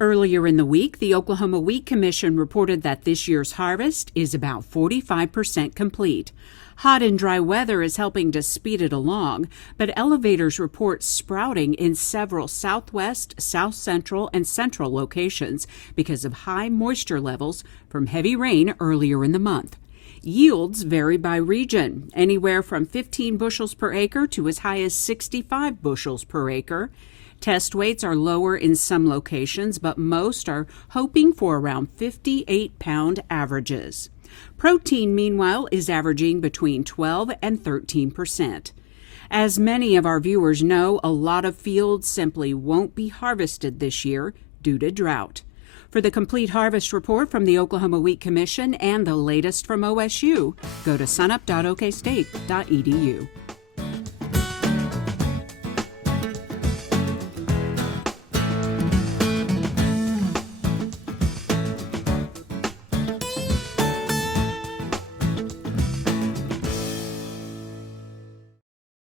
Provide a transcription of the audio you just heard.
Earlier in the week, the Oklahoma Wheat Commission reported that this year's harvest is about 45% complete. Hot and dry weather is helping to speed it along, but elevators report sprouting in several southwest, south central, and central locations because of high moisture levels from heavy rain earlier in the month. Yields vary by region, anywhere from 15 bushels per acre to as high as 65 bushels per acre. Test weights are lower in some locations, but most are hoping for around 58-pound averages. Protein, meanwhile, is averaging between 12 and 13%. As many of our viewers know, a lot of fields simply won't be harvested this year due to drought. For the complete harvest report from the Oklahoma Wheat Commission and the latest from OSU, go to sunup.okstate.edu.